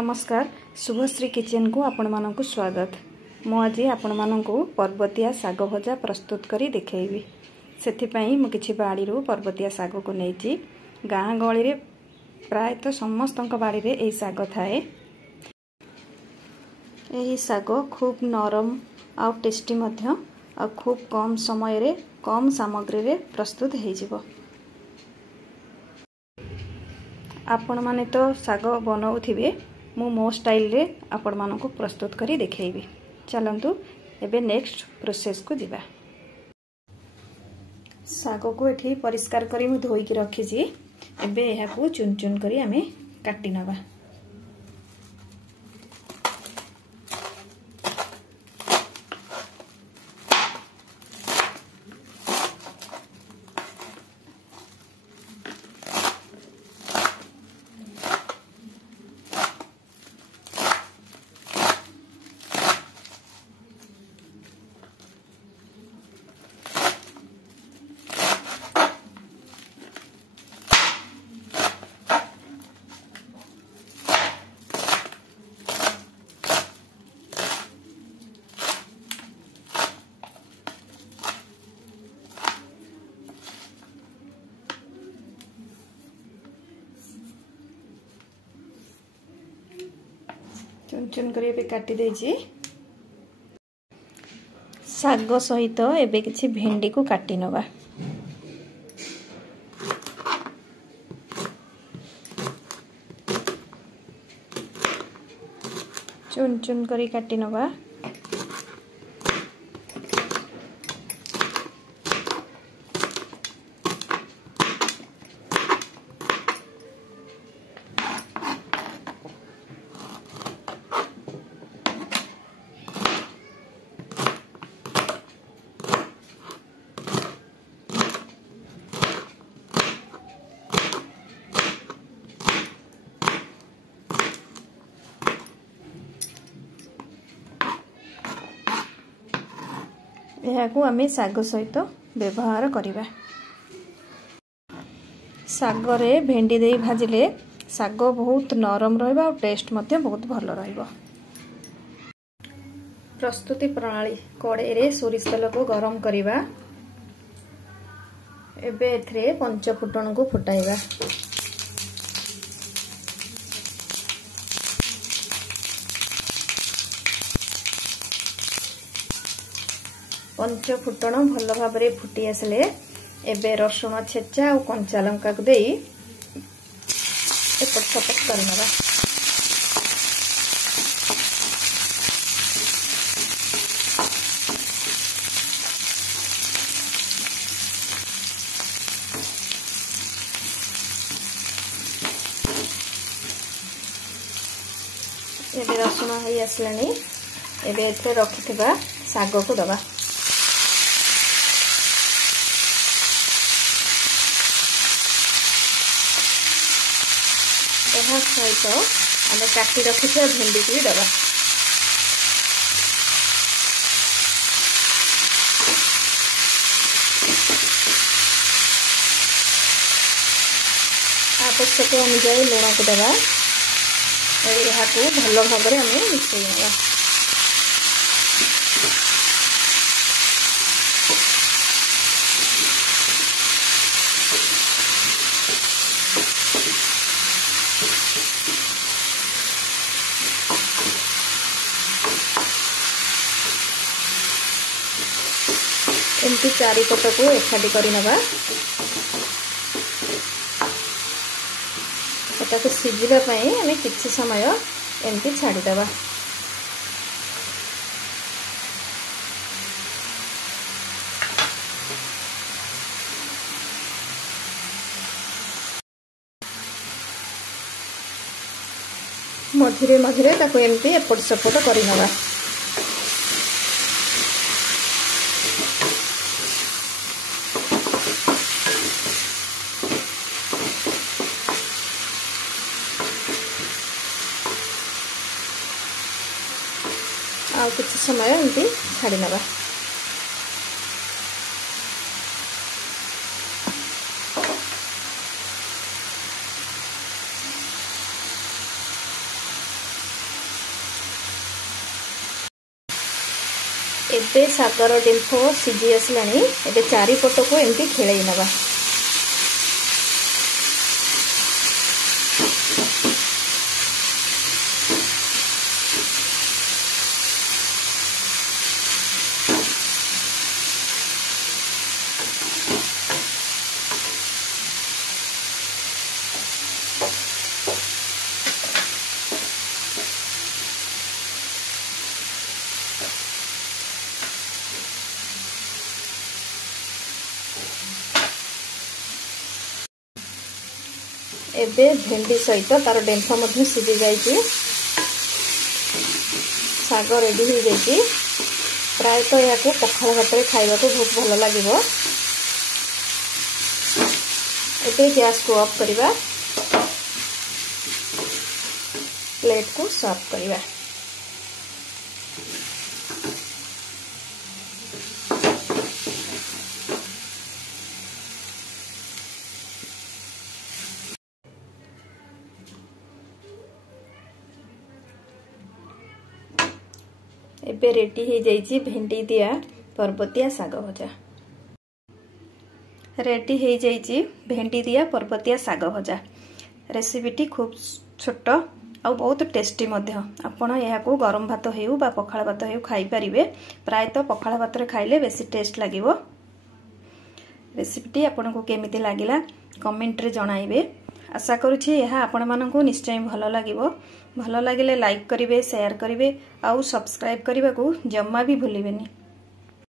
नमस्कार शुभश्री किचन को आपण मानक स्वागत। मु आज आपण मानक पर्वतिया साग भजा प्रस्तुत करी देखैबी। सेथिपई मु किछि बाड़ीरू पर्वतिया साग को नेछि। गाँ गहली रे प्रायतः समस्तक बाड़ी रे एही साग थाए। एही साग खूब नरम आ टेस्टी मध्य आ खूब कम समय रे कम सामग्री रे प्रस्तुत हो जिवो। आपण माने तो साग बनाउथिबे, मु मो स्टाइल रे आपण मानक प्रस्तुत करी देखैबी। चलंतु एबे नेक्स्ट प्रोसेस को दिबा। साग को एठी परिष्कार करी मु धोई के रखी छी। एबे एहा को चुन चुन करी हमें काटी नबा। चुन चुन करी एबे काटी देछि। साग सहित एबे किछि भेंडी को काटी नबा। चुन चुन करी काटी नबा। यहाकू आमे साग सहित व्यवहार करिबा। सागरे भेंडी दे भाजिले साग बहुत नरम रहइबा और टेस्ट मध्य बहुत भलो रहइबो। प्रस्तुति प्रणाली कड़े रे सोरिष तेल को गरम करिबा। एबे एथरे पंच फुटन को फुटाइबा। पंच फुटण भल भाव रे फुटी आसले एबे रसुण छेचा और कंचा लंका को देई एपट सपट करनबा। एबे रसुण होई आसलानी। एबे एथे रखिथिबा साग को दबा। सहित आम काटी रखी भेंडी को भी दबा। आवश्यक अनुसार लुण को दबा। यहाँ भल भाव में आम मिसई नवा। एमती चारिपट को एकाठी करी नबा। एटाको सिझिबा पई हमें किछि समय एमती छाड़ी दबा। मझिरे मझिरे ताको एमती एपट सपट करी नबा। आ कुछ समय एमती छाड़ी नबा। एबे सागर डिंफ सीझी आसलानी एबे चारिपट को एमती खेलई नबा। एबे भेंडी सहित तार डेंफ मध्य सीझी जाइए साग रेडी हो जाइए। प्रायतः या पखाल भात में खाइबा को बहुत भल लगे। एबे गैस को ऑफ करिबा प्लेट को सर्व करिबा। एबे रेडी हो जाइए भेंडी दिया पर्वतिया साग भजा। रेडी हो जाइए भेंडी दिया पर्वतिया साग भजा। रेसिपीटी खूब छोट आ बहुत टेस्टी मध्य। आपण यहाकू गरम भात हेउ बा पखाल भात हेउ खाई परिबे। प्रायतः पखाल भात रे खाइले बेसी टेस्ट लागिवो। रेसिपीटी आपण को केमिति लागिला कमेंट रे जणाइबे। आशा करूछि यह आपण मानकू निश्चय भल लागिवो। भल लागिले लाइक करिवे, शेयर करिवे आउ सब्सक्राइब करने को जम्मा भी भूलिबेनी।